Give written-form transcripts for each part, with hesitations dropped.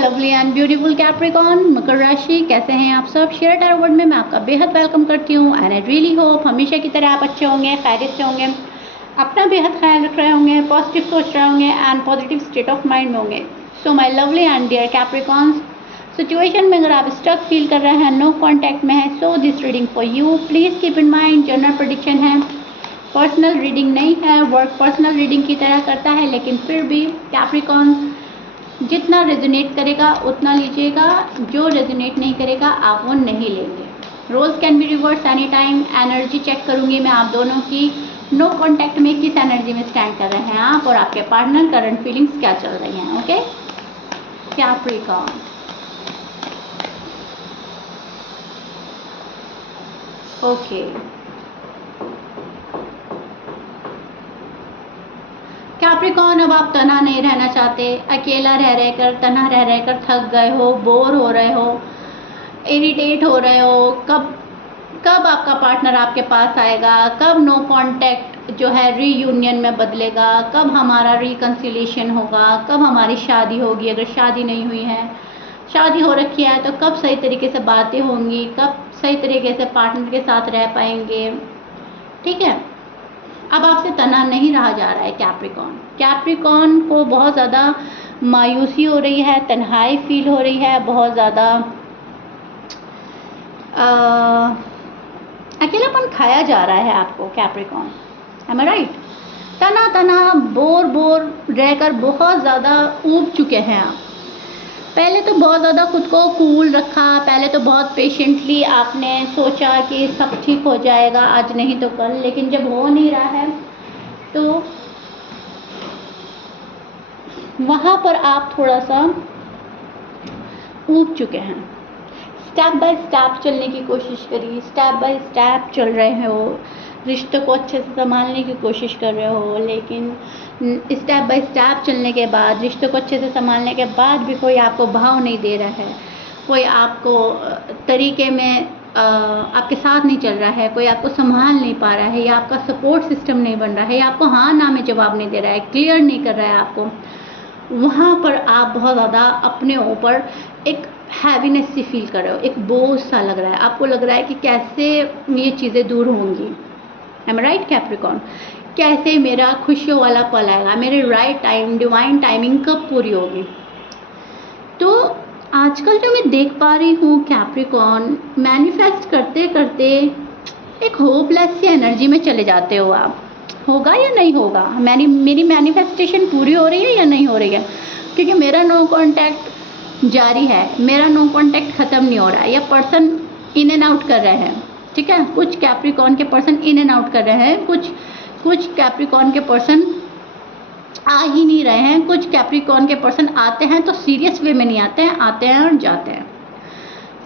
Lovely and beautiful Capricorn, मकर राशि, कैसे हैं आप सब। शेयर टैरो वर्ल्ड में मैं आपका बेहद वेलकम करती हूँ एंड आई रियली होप हमेशा की तरह आप अच्छे होंगे, खैरियत से होंगे, अपना बेहद ख्याल रख रहे होंगे, पॉजिटिव सोच रहे होंगे and positive state of mind में होंगे। So my lovely and dear Capricorns, situation में अगर आप स्टक फील कर रहे हैं, नो कॉन्टैक्ट में है, so this reading for you. Please keep in mind general prediction है, पर्सनल रीडिंग नहीं है। वर्क पर्सनल रीडिंग की तरह करता है, लेकिन फिर भी कैप्रिकॉर्न जितना रेजोनेट करेगा उतना लीजिएगा, जो रेजोनेट नहीं करेगा आप वो नहीं लेंगे। Rose can be reverse any time. Energy check करूंगी मैं आप दोनों की, नो कॉन्टैक्ट में किस एनर्जी में स्टैंड कर रहे हैं आप और आपके पार्टनर, करंट फीलिंग्स क्या चल रही हैं। ओके कैप्रिकॉर्न, ओके कैप्रिकॉर्न, अब आप तना नहीं रहना चाहते, अकेला रह रहकर, तना रह रहकर थक गए हो, बोर हो रहे हो, इरिटेट हो रहे हो। कब आपका पार्टनर आपके पास आएगा, कब नो कांटेक्ट जो है रीयूनियन में बदलेगा, कब हमारा रिकन्सिलेशन होगा, कब हमारी शादी होगी, अगर शादी नहीं हुई है, शादी हो रखी है तो कब सही तरीके से बातें होंगी, कब सही तरीके से पार्टनर के साथ रह पाएंगे। ठीक है, अब आपसे तना नहीं रहा जा रहा है कैप्रिकॉर्न। कैप्रिकॉर्न को बहुत ज़्यादा मायूसी हो रही है, तन्हाई फील हो रही है, बहुत ज़्यादा अकेलापन खाया जा रहा है आपको कैप्रिकॉर्न। एम आई राइट? तना बोर रहकर बहुत ज़्यादा ऊब चुके हैं आप। पहले तो बहुत ज़्यादा खुद को कूल रखा, पहले तो बहुत पेशेंटली आपने सोचा कि सब ठीक हो जाएगा आज नहीं तो कल, लेकिन जब हो नहीं रहा है तो वहाँ पर आप थोड़ा सा ऊब चुके हैं। स्टेप बाय स्टेप चलने की कोशिश करिए, स्टेप बाय स्टेप चल रहे हो, रिश्तों को अच्छे से संभालने की कोशिश कर रहे हो, लेकिन स्टेप बाय स्टेप चलने के बाद, रिश्तों को अच्छे से संभालने के बाद भी कोई आपको भाव नहीं दे रहा है, कोई आपको तरीके में आपके साथ नहीं चल रहा है, कोई आपको संभाल नहीं पा रहा है, या आपका सपोर्ट सिस्टम नहीं बन रहा है, या आपको हाँ ना में जवाब नहीं दे रहा है, क्लियर नहीं कर रहा है आपको, वहाँ पर आप बहुत ज़्यादा अपने ऊपर एक हैवीनेस सी फील कर रहे हो, एक बोझ सा लग रहा है आपको, लग रहा है कि कैसे ये चीज़ें दूर होंगी। एम आई राइट कैप्रिकॉर्न? कैसे मेरा खुशियों वाला पल आएगा, मेरे राइट टाइम, डिवाइन टाइमिंग कब पूरी होगी। तो आजकल जो मैं देख पा रही हूँ कैप्रिकॉर्न, मैनिफेस्ट करते करते एक होपलेस सी एनर्जी में चले जाते हो आप। होगा या नहीं होगा, मेरी मैनिफेस्टेशन पूरी हो रही है या नहीं हो रही है, क्योंकि मेरा नो कांटेक्ट जारी है, मेरा नो कांटेक्ट ख़त्म नहीं हो रहा है, या पर्सन इन एंड आउट कर रहे हैं। ठीक है, कुछ कैप्रिकॉर्न के पर्सन इन एंड आउट कर रहे हैं, कुछ कैप्रिकॉर्न के पर्सन आ ही नहीं रहे हैं, कुछ कैप्रिकॉर्न के पर्सन आते हैं तो सीरियस वे में नहीं आते हैं, आते हैं और जाते हैं।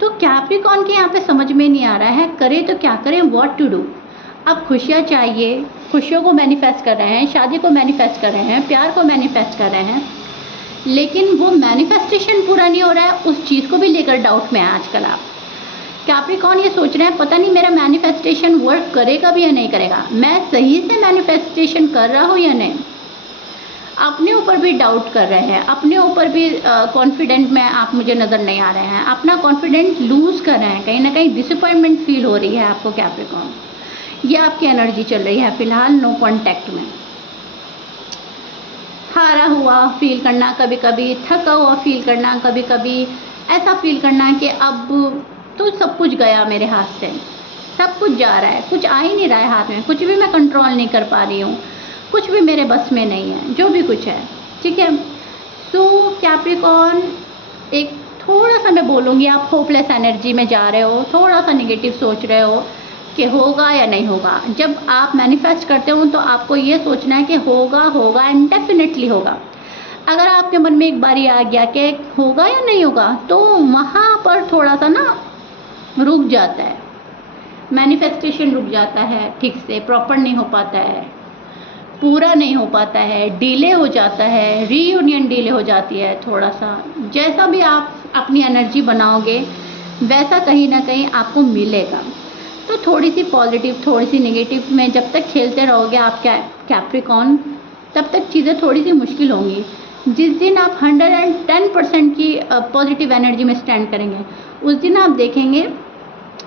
तो कैप्रिकॉर्न के यहाँ पे समझ में नहीं आ रहा है करे तो क्या करें, व्हाट टू डू। अब खुशियाँ चाहिए, खुशियों को मैनिफेस्ट कर रहे हैं, शादी को मैनिफेस्ट कर रहे हैं, प्यार को मैनिफेस्ट कर रहे हैं, लेकिन वो मैनिफेस्टेशन पूरा नहीं हो रहा है, उस चीज़ को भी लेकर डाउट में है आजकल आप। कैप्रिकॉर्न ये सोच रहे हैं पता नहीं मेरा मैनिफेस्टेशन वर्क करेगा भी या नहीं करेगा, मैं सही से मैनिफेस्टेशन कर रहा हूँ या नहीं। अपने ऊपर भी डाउट कर रहे हैं, अपने ऊपर भी कॉन्फिडेंट में आप मुझे नज़र नहीं आ रहे हैं, अपना कॉन्फिडेंस लूज़ कर रहे हैं, कहीं ना कहीं डिसअपॉइंटमेंट फील हो रही है आपको कैप्रिकॉर्न। ये आपकी एनर्जी चल रही है फिलहाल नो कॉन्टैक्ट में। हारा हुआ फील करना, कभी कभी थका हुआ फील करना, कभी कभी ऐसा फील करना कि अब तो सब कुछ गया मेरे हाथ से, सब कुछ जा रहा है, कुछ आ ही नहीं रहा है हाथ में, कुछ भी मैं कंट्रोल नहीं कर पा रही हूँ, कुछ भी मेरे बस में नहीं है, जो भी कुछ है। ठीक है, सो कैप्रिकॉर्न एक थोड़ा सा मैं बोलूँगी, आप होपलेस एनर्जी में जा रहे हो, थोड़ा सा नेगेटिव सोच रहे हो कि होगा या नहीं होगा। जब आप मैनिफेस्ट करते हो तो आपको ये सोचना है कि होगा एंड डेफिनेटली होगा। अगर आपके मन में एक बारी आ गया कि होगा या नहीं होगा, तो वहाँ पर थोड़ा सा ना रुक जाता है, मैनिफेस्टेशन रुक जाता है, ठीक से प्रॉपर नहीं हो पाता है, पूरा नहीं हो पाता है, डिले हो जाता है, रीयूनियन डिले हो जाती है थोड़ा सा। जैसा भी आप अपनी एनर्जी बनाओगे वैसा कहीं ना कहीं आपको मिलेगा। तो थोड़ी सी पॉजिटिव, थोड़ी सी नेगेटिव में जब तक खेलते रहोगे आप कैप्रिकॉर्न, तब तक चीज़ें थोड़ी सी मुश्किल होंगी, जिस दिन आप 110% की पॉजिटिव एनर्जी में स्टैंड करेंगे, उस दिन आप देखेंगे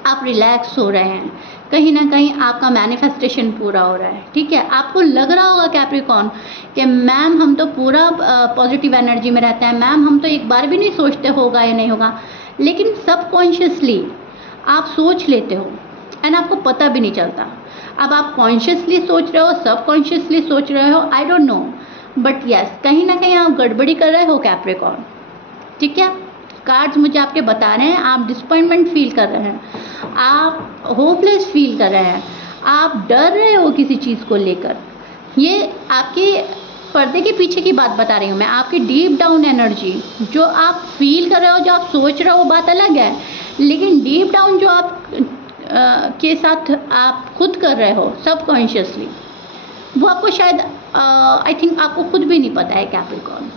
आप रिलैक्स हो रहे हैं, कहीं ना कहीं आपका मैनिफेस्टेशन पूरा हो रहा है। ठीक है, आपको लग रहा होगा कैप्रिकॉर्न कि मैम हम तो पूरा पॉजिटिव एनर्जी में रहते हैं, मैम हम तो एक बार भी नहीं सोचते होगा या नहीं होगा, लेकिन सबकॉन्शियसली आप सोच लेते हो एंड आपको पता भी नहीं चलता। अब आप कॉन्शियसली सोच रहे हो, सबकॉन्शियसली सोच रहे हो, I don't know, but yes कहीं ना कहीं आप गड़बड़ी कर रहे हो कैप्रिकॉर्न। ठीक है, कार्ड्स मुझे आपके बता रहे हैं आप डिसअपॉइंटमेंट फील कर रहे हैं, आप होपलेस फील कर रहे हैं, आप डर रहे हो किसी चीज़ को लेकर। ये आपके पर्दे के पीछे की बात बता रही हूँ मैं, आपकी डीप डाउन एनर्जी जो आप फील कर रहे हो, जो आप सोच रहे हो, वो बात अलग है, लेकिन डीप डाउन जो आप के साथ आप खुद कर रहे हो सबकॉन्शियसली, वो आपको शायद आई थिंक आपको खुद भी नहीं पता है कैप्रिकॉर्न।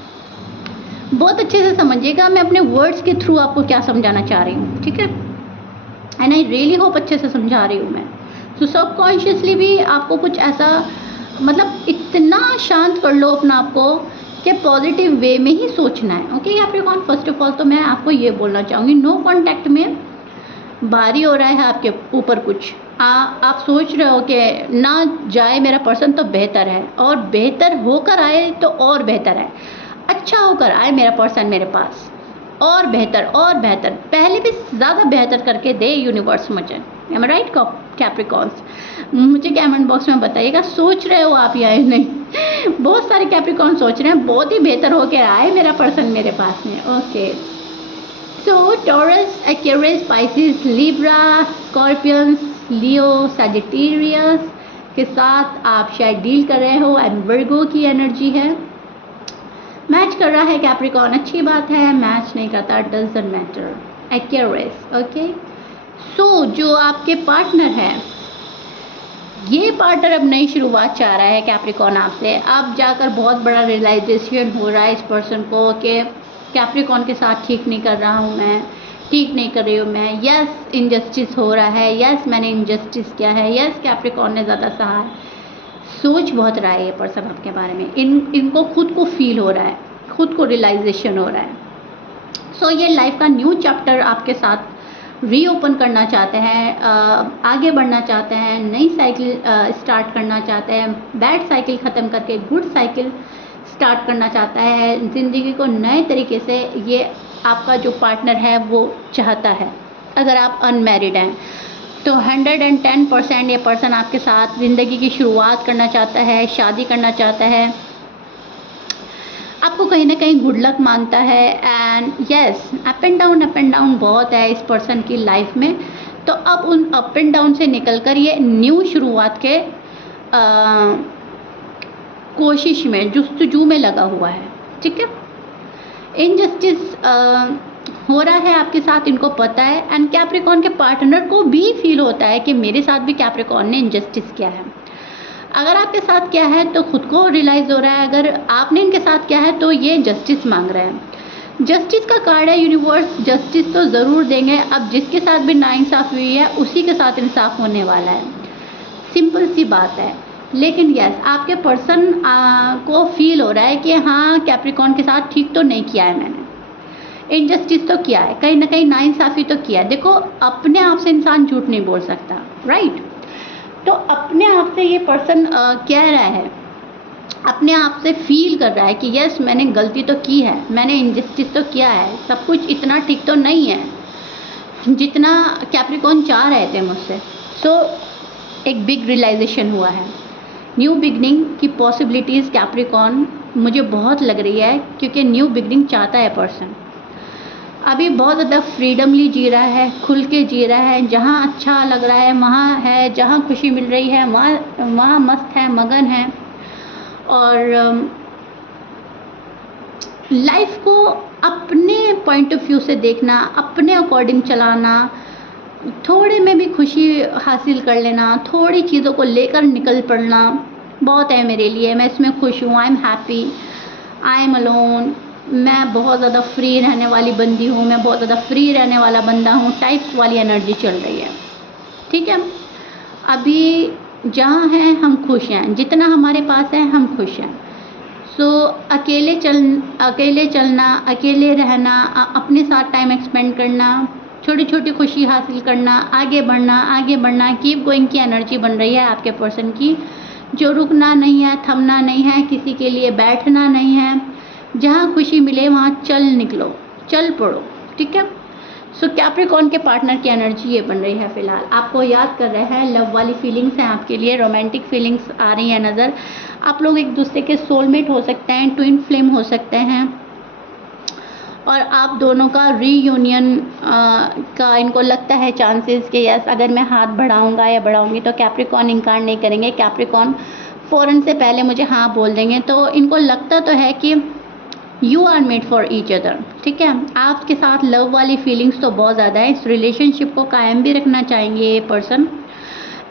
बहुत अच्छे से समझिएगा मैं अपने वर्ड्स के थ्रू आपको क्या समझाना चाह रही हूँ। ठीक है, एंड आई रियली होप अच्छे से समझा रही हूँ मैं। तो सबकॉन्शियसली भी आपको कुछ ऐसा, मतलब इतना शांत कर लो अपना आपको कि पॉजिटिव वे में ही सोचना है। Okay Capricorn, first of all तो मैं आपको ये बोलना चाहूँगी, नो कॉन्टैक्ट में भारी हो रहा है आपके ऊपर कुछ, आप सोच रहे हो कि ना जाए मेरा पर्सन तो बेहतर है, और बेहतर होकर आए तो और बेहतर है, अच्छा होकर आए मेरा पर्सन मेरे पास, और बेहतर और बेहतर, पहले भी ज़्यादा बेहतर करके दे यूनिवर्स मुझे। Am right Capricorns? मुझे कमेंट बॉक्स में बताइएगा सोच रहे हो आप या नहीं। बहुत सारे कैप्रिकॉर्न सोच रहे हैं बहुत ही बेहतर होकर आए मेरा पर्सन मेरे पास में। Okay, so Taurus, Aquarius, Pisces, Libra, Scorpions, Leo, Sagittarius के साथ आप शायद डील कर रहे हो, एंड वर्गो की एनर्जी है, मैच कर रहा है कैप्रिकॉर्न, अच्छी बात है, मैच नहीं करता डजंट मैटर। एक्वेरियस, ओके, सो जो आपके पार्टनर है, ये पार्टनर अब नई शुरुआत चाह रहा है कैप्रिकॉर्न आपसे, अब जाकर बहुत बड़ा रियलाइजेशन हो रहा है इस पर्सन को कि कैप्रिकॉर्न के साथ ठीक नहीं कर रहा हूँ मैं, ठीक नहीं कर रही हूँ मैं, यस इंजस्टिस हो रहा है, यस मैंने इंजस्टिस किया है, यस कैप्रिकॉर्न ने ज़्यादा सहा है। सोच बहुत रहा है ये पर्सन आपके बारे में, इनको खुद को फील हो रहा है, खुद को रियलाइजेशन हो रहा है। सो ये लाइफ का न्यू चैप्टर आपके साथ रीओपन करना चाहते हैं, आगे बढ़ना चाहते हैं, नई साइकिल स्टार्ट करना चाहते हैं, बैड साइकिल ख़त्म करके गुड साइकिल स्टार्ट करना चाहता है, ज़िंदगी को नए तरीके से ये आपका जो पार्टनर है वो चाहता है। अगर आप अनमैरिड हैं तो 110% ये पर्सन आपके साथ ज़िंदगी की शुरुआत करना चाहता है, शादी करना चाहता है, आपको कहीं ना कहीं गुड लक मानता है। And yes up and down बहुत है इस पर्सन की लाइफ में, तो अब उन अप एंड डाउन से निकलकर ये न्यू शुरुआत के कोशिश में, जुस्तजू में लगा हुआ है। ठीक है, इनजस्टिस हो रहा है आपके साथ, इनको पता है, एंड कैप्रिकॉर्न के पार्टनर को भी फील होता है कि मेरे साथ भी कैप्रिकॉर्न ने इनजस्टिस किया है। अगर आपके साथ क्या है तो खुद को रियलाइज़ हो रहा है, अगर आपने इनके साथ क्या है तो ये जस्टिस मांग रहे हैं। जस्टिस का कार्ड है यूनिवर्स, जस्टिस तो ज़रूर देंगे। अब जिसके साथ भी नाइंसाफ़ी हुई है उसी के साथ इंसाफ होने वाला है, सिंपल सी बात है। लेकिन यस आपके पर्सन को फील हो रहा है कि हाँ कैप्रिकॉर्न के साथ ठीक तो नहीं किया है मैंने, इनजस्टिस तो किया है, कहीं ना कहीं नाइंसाफ़ी तो किया है। देखो अपने आप से इंसान झूठ नहीं बोल सकता, राइट? तो अपने आप से ये पर्सन कह रहा है, अपने आप से फील कर रहा है कि यस मैंने गलती तो की है, मैंने इनजस्टिस तो किया है, सब कुछ इतना ठीक तो नहीं है जितना कैप्रिकॉर्न चाह रहे थे मुझसे। सो एक बिग रियलाइजेशन हुआ है, न्यू बिगनिंग की पॉसिबिलिटीज़ कैप्रिकॉर्न मुझे बहुत लग रही है, क्योंकि न्यू बिगनिंग चाहता है पर्सन। अभी बहुत ज़्यादा फ्रीडमली जी रहा है, खुल के जी रहा है, जहाँ अच्छा लग रहा है वहाँ है, जहाँ खुशी मिल रही है वहाँ मस्त है, मगन है। और लाइफ को अपने पॉइंट ऑफ व्यू से देखना, अपने अकॉर्डिंग चलाना, थोड़े में भी खुशी हासिल कर लेना, थोड़ी चीज़ों को लेकर निकल पड़ना बहुत है मेरे लिए, मैं इसमें खुश हूँ, I am happy, I am alone, मैं बहुत ज़्यादा फ्री रहने वाली बंदी हूँ, मैं बहुत ज़्यादा फ्री रहने वाला बंदा हूँ, टाइप्स वाली एनर्जी चल रही है। ठीक है, अभी जहाँ हैं हम खुश हैं, जितना हमारे पास है हम खुश हैं। सो अकेले चलना, अकेले रहना, अपने साथ टाइम एक्सपेंड करना, छोटी छोटी खुशी हासिल करना, आगे बढ़ना, कीप गोइंग की एनर्जी बन रही है आपके पर्सन की, जो रुकना नहीं है, थमना नहीं है, किसी के लिए बैठना नहीं है, जहाँ खुशी मिले वहाँ चल निकलो, चल पड़ो, ठीक है। सो कैप्रिकॉर्न के पार्टनर की एनर्जी ये बन रही है फिलहाल, आपको याद कर रहे हैं, लव वाली फीलिंग्स हैं आपके लिए, रोमांटिक फीलिंग्स आ रही हैं नज़र, आप लोग एक दूसरे के सोलमेट हो सकते हैं, ट्विन फ्लेम हो सकते हैं, और आप दोनों का रीयूनियन का इनको लगता है चांसेस कि यस, अगर मैं हाथ बढ़ाऊंगा या बढ़ाऊंगी तो कैप्रिकॉर्न इनकार नहीं करेंगे, कैप्रिकॉर्न फ़ौरन से पहले मुझे हाँ बोल देंगे, तो इनको लगता तो है कि you are made for each other, ठीक है। आपके साथ लव वाली फीलिंग्स तो बहुत ज़्यादा है, इस रिलेशनशिप को कायम भी रखना चाहेंगे ये पर्सन,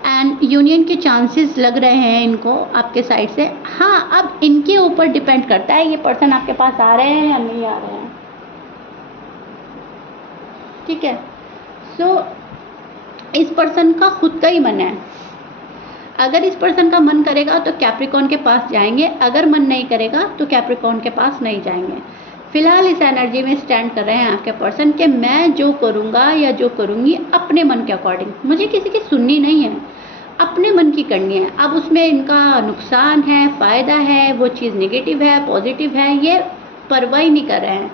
एंड यूनियन के चांसेस लग रहे हैं इनको आपके साइड से। हाँ, अब इनके ऊपर डिपेंड करता है ये पर्सन आपके पास आ रहे हैं या नहीं आ रहे हैं, ठीक है। सो इस पर्सन का खुद का ही मन है, अगर इस पर्सन का मन करेगा तो कैप्रिकॉर्न के पास जाएंगे, अगर मन नहीं करेगा तो कैप्रिकॉर्न के पास नहीं जाएंगे। फिलहाल इस एनर्जी में स्टैंड कर रहे हैं आपके पर्सन कि मैं जो करूँगा या जो करूँगी अपने मन के अकॉर्डिंग, मुझे किसी की सुननी नहीं है, अपने मन की करनी है। अब उसमें इनका नुकसान है, फ़ायदा है, वो चीज़ नेगेटिव है, पॉजिटिव है, ये परवाह ही नहीं कर रहे हैं।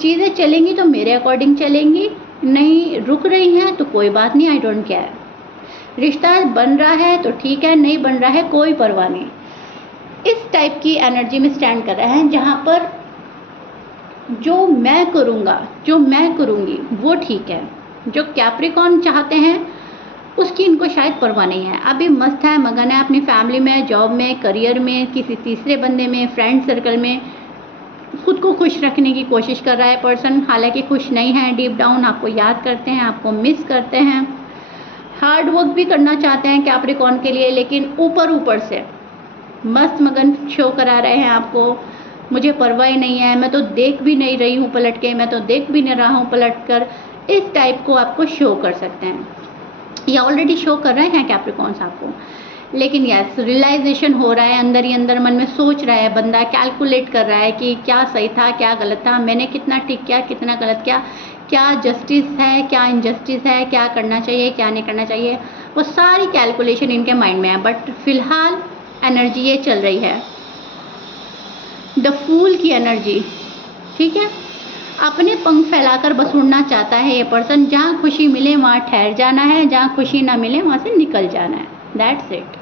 चीज़ें चलेंगी तो मेरे अकॉर्डिंग चलेंगी, नहीं रुक रही हैं तो कोई बात नहीं, आई डोंट केयर। रिश्ता बन रहा है तो ठीक है, नहीं बन रहा है कोई परवाह नहीं। इस टाइप की एनर्जी में स्टैंड कर रहे हैं जहाँ पर जो मैं करूँगा, जो मैं करूँगी वो ठीक है, जो कैप्रिकॉर्न चाहते हैं उसकी इनको शायद परवाह नहीं है। अभी मस्त है, मगन है अपनी फैमिली में, जॉब में, करियर में, किसी तीसरे बंदे में, फ्रेंड सर्कल में, खुद को खुश रखने की कोशिश कर रहा है पर्सन। हालांकि खुश नहीं है, डीप डाउन आपको याद करते हैं, आपको मिस करते हैं, हार्ड वर्क भी करना चाहते हैं कैप्रिकॉर्न के लिए, लेकिन ऊपर से मस्त मगन शो करा रहे हैं आपको, मुझे परवाह ही नहीं है, मैं तो देख भी नहीं रही हूँ पलट के, मैं तो देख भी नहीं रहा हूँ पलट कर, इस टाइप को आपको शो कर सकते हैं, या ऑलरेडी शो कर रहे हैं कैप्रिकॉर्न्स आपको। लेकिन यस, रियलाइजेशन हो रहा है, अंदर ही अंदर मन में सोच रहा है बंदा, कैलकुलेट कर रहा है कि क्या सही था, क्या गलत था, मैंने कितना ठीक किया, कितना गलत किया, क्या जस्टिस है, क्या इनजस्टिस है, क्या करना चाहिए, क्या नहीं करना चाहिए, वो सारी कैलकुलेशन इनके माइंड में है। बट फिलहाल एनर्जी ये चल रही है द फूल की एनर्जी, ठीक है। अपने पंख फैलाकर बस उड़ना चाहता है ये पर्सन, जहाँ खुशी मिले वहाँ ठहर जाना है, जहाँ खुशी ना मिले वहाँ से निकल जाना है, that's it.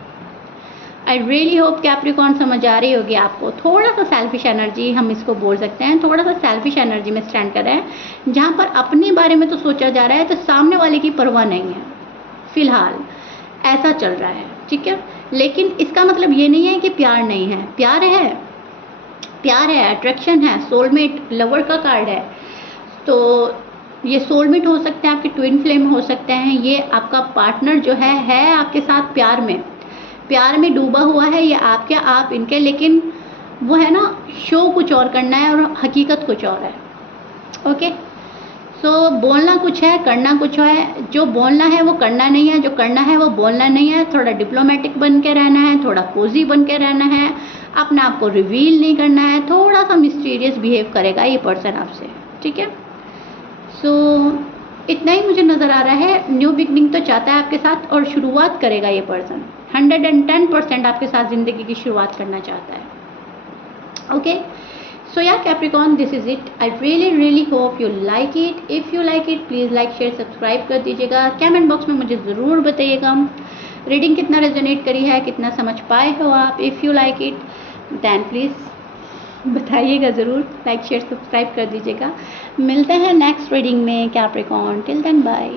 I really hope Capricorn समझ आ रही होगी आपको। थोड़ा सा सेल्फिश एनर्जी हम इसको बोल सकते हैं, थोड़ा सा सेल्फिश एनर्जी में स्टैंड कर रहे हैं, जहाँ पर अपने बारे में तो सोचा जा रहा है तो सामने वाले की परवाह नहीं है। फिलहाल ऐसा चल रहा है, ठीक है। लेकिन इसका मतलब ये नहीं है कि प्यार नहीं है, प्यार है, प्यार है, अट्रैक्शन है, सोलमेट, लवर का कार्ड है। तो ये सोलमेट हो सकते हैं, आपके ट्विन फ्लेम हो सकते हैं, ये आपका पार्टनर जो है आपके साथ प्यार में डूबा हुआ है, ये आपके आप इनके, लेकिन वो है ना, शो कुछ और करना है और हकीकत कुछ और है, ओके। सो बोलना कुछ है, करना कुछ है, जो बोलना है वो करना नहीं है, जो करना है वो बोलना नहीं है, थोड़ा डिप्लोमेटिक बन के रहना है, थोड़ा कोजी बन के रहना है, अपने आप को रिवील नहीं करना है, थोड़ा सा मिस्टीरियस बिहेव करेगा ये पर्सन आपसे, ठीक है। सो इतना ही मुझे नज़र आ रहा है। न्यू बिगनिंग तो चाहता है आपके साथ, और शुरुआत करेगा ये पर्सन, 110% आपके साथ ज़िंदगी की शुरुआत करना चाहता है, ओके। सो या Capricorn, this is it. I really hope you like it. If you like it, please like share subscribe कर दीजिएगा। कमेंट बॉक्स में मुझे ज़रूर बताइएगा रीडिंग कितना रेजोनेट करी है, कितना समझ पाए हो आप। If you like it then please बताइएगा ज़रूर, लाइक शेयर सब्सक्राइब कर दीजिएगा। मिलते हैं नेक्स्ट रीडिंग में कैप्रिकॉर्न, टिल देन बाय।